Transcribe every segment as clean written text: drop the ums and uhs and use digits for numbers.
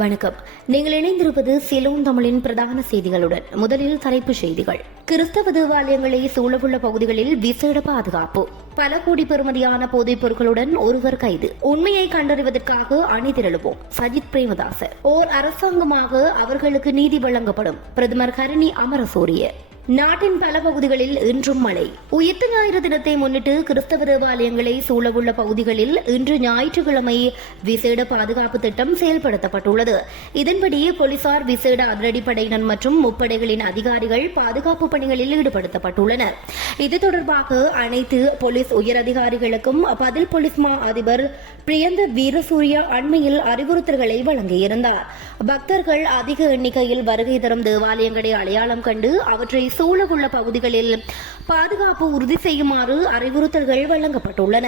வணக்கம். நீங்கள் இணைந்திருப்பது சிலோன் தமிழின் பிரதான செய்திகளுடன். முதலில் தலைப்புச் செய்திகள். கிறிஸ்தவ தேவாலயங்களை சூழவுள்ள பகுதிகளில் விசேட பாதுகாப்பு. பல கோடி பெறுமதியான போதைப் பொருட்களுடன் ஒருவர் கைது. உண்மையை கண்டறிவதற்காக அணிதிரளுவோம். சஜித் பிரேமதாச. ஓர் அரசாங்கமாக அவர்களுக்கு நீதி வழங்கப்படும். பிரதமர் ஹரணி அமரசூரிய. நாட்டின் பல பகுதிகளில் இன்றும் மழை. உயிர்த்த ஞாயிறு தினத்தை முன்னிட்டு கிறிஸ்தவ தேவாலயங்களை சூழவுள்ள பகுதிகளில் இன்று ஞாயிற்றுக்கிழமை விசேட பாதுகாப்பு திட்டம் செயல்படுத்தப்பட்டுள்ளது. இதன்படி போலீசார் விசேட அதிரடிப்படையினர் மற்றும் முப்படைகளின் அதிகாரிகள் பாதுகாப்பு பணிகளில் ஈடுபடுத்தப்பட்டுள்ளனர். இது தொடர்பாக அனைத்து போலீஸ் உயர் அதிகாரிகளுக்கும் பதில் போலீஸ் மா அதிபர் பிரியந்த வீரசூரிய அண்மையில் அறிவுறுத்தல்களை வழங்கியிருந்தார். பக்தர்கள் அதிக எண்ணிக்கையில் வருகை தரும் தேவாலயங்களை அடையாளம் கண்டு அவற்றை சூழவுள்ள பகுதிகளில் பாதுகாப்பு உறுதி செய்யுமாறு அறிவுறுத்தல்கள் வழங்கப்பட்டுள்ளன.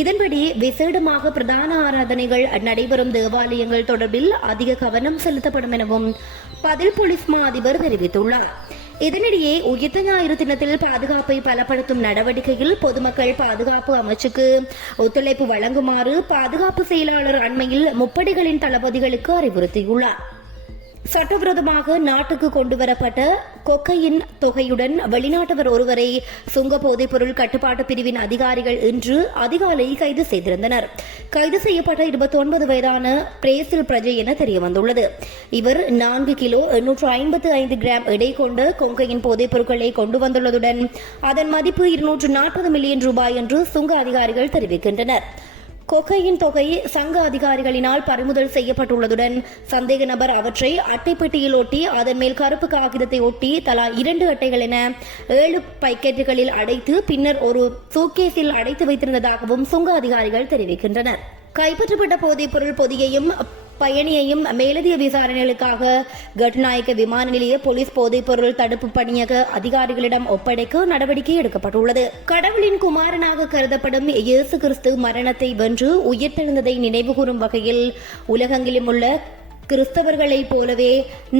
இதன்படி விசேடமாக பிரதான ஆராதனைகள் நடைபெறும் தேவாலயங்கள் தொடர்பில் அதிக கவனம் செலுத்தப்படும் எனவும் பதில் போலீஸ் மா அதிபர் தெரிவித்துள்ளார். இதனிடையே உயிர்த்த ஞாயிறு தினத்தில் பாதுகாப்பை பலப்படுத்தும் நடவடிக்கையில் பொதுமக்கள் பாதுகாப்பு அமைச்சுக்கு ஒத்துழைப்பு வழங்குமாறு பாதுகாப்பு செயலாளர் அண்மையில் முப்படைகளின் தளபதிகளுக்கு அறிவுறுத்தியுள்ளார். சட்டவிரோதமாக நாட்டுக்கு கொண்டுவரப்பட்ட கொக்கையின் தொகையுடன் வெளிநாட்டவர் ஒருவரை சுங்க போதைப் பொருள் கட்டுப்பாட்டு பிரிவின் அதிகாரிகள் இன்று அதிகாலை கைது செய்திருந்தனர். கைது செய்யப்பட்ட 29 வயதான பிரேசில் பிரஜை என தெரியவந்துள்ளது. இவர் 4 கிலோ 855 கிராம் எடை கொண்ட கொங்கையின் போதைப் பொருட்களை கொண்டு வந்துள்ளதுடன் அதன் மதிப்பு 240 மில்லியன் ரூபாய் என்று சுங்க அதிகாரிகள் தெரிவிக்கின்றனர். கொக்கையின் தொகை சங்க அதிகாரிகளினால் பறிமுதல் செய்யப்பட்டுள்ளதுடன் சந்தேக நபர் அவற்றை அட்டைப்பெட்டியில் ஒட்டி அதன் மேல் கருப்பு காகிதத்தை ஒட்டி தலா 2 அட்டைகள் என 7 பைக்கெட்டுகளில் அடைத்து பின்னர் ஒரு சூட்கேஸில் அடைத்து வைத்திருந்ததாகவும் சுங்க அதிகாரிகள் தெரிவிக்கின்றனர். கைப்பற்றப்பட்ட போதைப் பொருள் பொதியையும் பயணியையும் மேலதிக விசாரணைகளுக்காக கட்நாயக்க விமான நிலைய போலீஸ் போதைப் பொருள் தடுப்பு பணியக அதிகாரிகளிடம் ஒப்படைக்க நடவடிக்கை எடுக்கப்பட்டுள்ளது. கடவுளின் குமாரனாக கருதப்படும் இயேசு கிறிஸ்து மரணத்தை வென்று உயிர்த்தெழுந்ததை நினைவுகூரும் வகையில் உலகெங்கிலும் உள்ள கிறிஸ்தவர்களைப் போலவே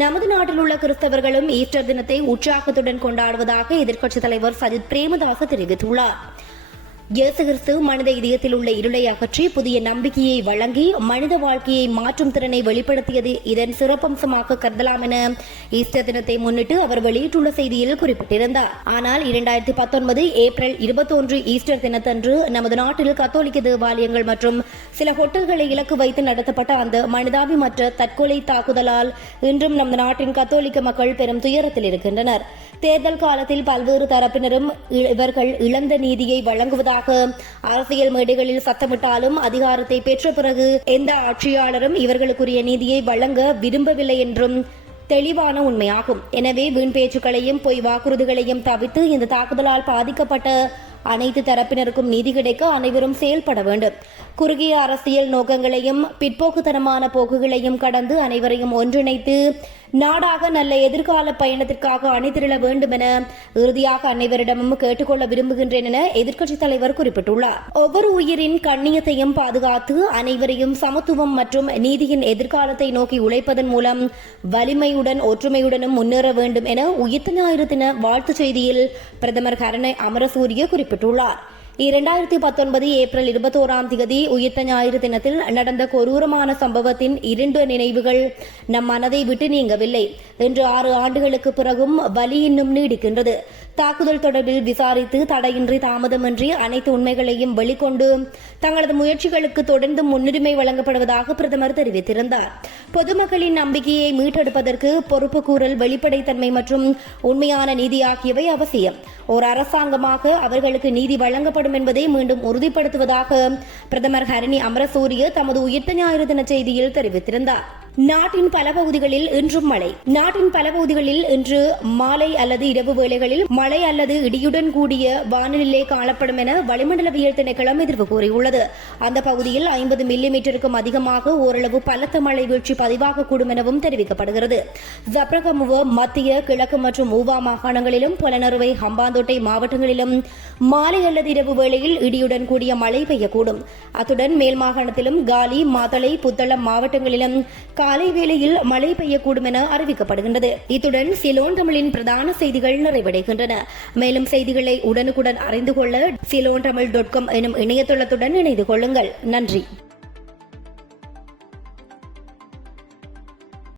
நமது நாட்டில் உள்ள கிறிஸ்தவர்களும் ஈஸ்டர் தினத்தை உற்சாகத்துடன் கொண்டாடுவதாக எதிர்க்கட்சித் தலைவர் சஜித் பிரேமதாச தெரிவித்துள்ளார். இயேசு கிறிஸ்து மனித இதயத்தில் உள்ள இருளை அகற்றி புதிய நம்பிக்கையை வழங்கி மனித வாழ்க்கையை மாற்றும் திறனை வெளிப்படுத்தியது இதன் சிறப்பம்சமாக கருதலாம் என ஈஸ்டர் தினத்தை முன்னிட்டு அவர் வெளியிட்டுள்ள செய்தியில் குறிப்பிட்டிருந்தார். ஆனால் 2019 ஏப்ரல் 21 ஈஸ்டர் தினத்தன்று நமது நாட்டில் கத்தோலிக்க தேவாலயங்கள் மற்றும் சில ஹோட்டல்களை இலக்கு வைத்து நடத்தப்பட்ட அந்த மனிதாபிமற்ற தற்கொலை தாக்குதலால் இன்றும் நமது நாட்டின் கத்தோலிக்க மக்கள் பெரும் துயரத்தில் இருக்கின்றனர். தேர்தல் காலத்தில் பல்வேறு தரப்பினரும் இவர்கள் இழந்த நீதியை வழங்குவதாக அரசியல் மேடைகளில் சத்தமிட்டாலும் அதிகாரத்தை பெற்ற பிறகு எந்த ஆட்சியாளரும் இவர்களுக்குரிய நீதியை வழங்க விரும்பவில்லை என்றும் தெளிவான உண்மையாகும். எனவே வீண் பேச்சுக்களையும் பொய் வாக்குறுதிகளையும் தவிர்த்து இந்த தாக்குதலால் பாதிக்கப்பட்ட அனைத்து தரப்பினருக்கும் நீதி கிடைக்க அனைவரும் செயல்பட வேண்டும். குறுகிய அரசியல் நோக்கங்களையும் பிற்போக்குத்தனமான போக்குகளையும் கடந்து அனைவரையும் ஒன்றிணைத்து நாடாக நல்ல எதிர்கால பயணத்திற்காக அணிதிரள வேண்டும் என இறுதியாக அனைவரிடமும் கேட்டுக்கொள்ள விரும்புகின்றேன் என எதிர்க்கட்சித் தலைவர் குறிப்பிட்டுள்ளார். ஒவ்வொரு உயிரின் கண்ணியத்தையும் பாதுகாத்து அனைவரையும் சமத்துவம் மற்றும் நீதியின் எதிர்காலத்தை நோக்கி உழைப்பதன் மூலம் வலிமையுடன் ஒற்றுமையுடனும் முன்னேற வேண்டும் என உயிர்த்த ஞாயிறு தின வாழ்த்துச் செய்தியில் பிரதமர் ஹரணி அமரசூரிய குறிப்பிட்டுள்ளார். 2019 ஏப்ரல் 21 உயிர்த்த ஞாயிறு தினத்தில் நடந்த கொடூரமான சம்பவத்தின் 2 நினைவுகள் நம் மனதை விட்டு நீங்கவில்லை. இன்று 6 ஆண்டுகளுக்கு பிறகும் வலி இன்னும் நீடிக்கின்றது. தாக்குதல் தொடர்பில் விசாரித்து தடையின்றி தாமதமின்றி அனைத்து உண்மைகளையும் வெளிக்கொண்டு தங்களது முயற்சிகளுக்கு தொடர்ந்து முன்னுரிமை வழங்கப்படுவதாக பிரதமர் தெரிவித்திருந்தார். பொதுமக்களின் நம்பிக்கையை மீட்டெடுப்பதற்கு பொறுப்புக்கூறல், வெளிப்படைத்தன்மை மற்றும் உண்மையான நீதி ஆகியவை அவசியம். ஒரு அரசாங்கமாக அவர்களுக்கு நீதி வழங்கப்படும் என்பதை மீண்டும் உறுதிப்படுத்துவதாக பிரதமர் ஹரணி அமரசூரிய தமது உயிர்த்த ஞாயிறு தின செய்தியில் தெரிவித்திருந்தார். நாட்டின் பல பகுதிகளில் இன்றும் மழை. நாட்டின் பல பகுதிகளில் இன்று மாலை அல்லது இரவு வேளைகளில் மழை அல்லது இடியுடன் கூடிய வானிலை காணப்படும் என வளிமண்டலவியல் திணைக்களம் எதிர்ப்பு கூறியுள்ளது. அந்த பகுதியில் 50 மில்லிமீட்டருக்கும் அதிகமாக ஓரளவு பலத்த மழை வீழ்ச்சி பதிவாகக்கூடும் எனவும் தெரிவிக்கப்படுகிறது. ஜப்ரகமுவ, மத்திய, கிழக்கு மற்றும் ஊவா மாகாணங்களிலும் புலனறுவை, ஹம்பாந்தோட்டை மாவட்டங்களிலும் மாலை அல்லது இரவு வேளையில் இடியுடன் கூடிய மழை பெய்யக்கூடும். அத்துடன் மேல் மாகாணத்திலும் காலி, மாத்தளை, புத்தளம் மாவட்டங்களிலும் காலை வேளையில் மழை பெய்யக்கூடும் என அறிவிக்கப்படுகின்றது. இத்துடன் சிலோன் தமிழின் பிரதான செய்திகள் நிறைவடைகின்றன. மேலும் செய்திகளை உடனுக்குடன் அறிந்து கொள்ள ceylontamil.com எனும் இணையதளத்துடன் இணைந்து கொள்ளுங்கள். நன்றி.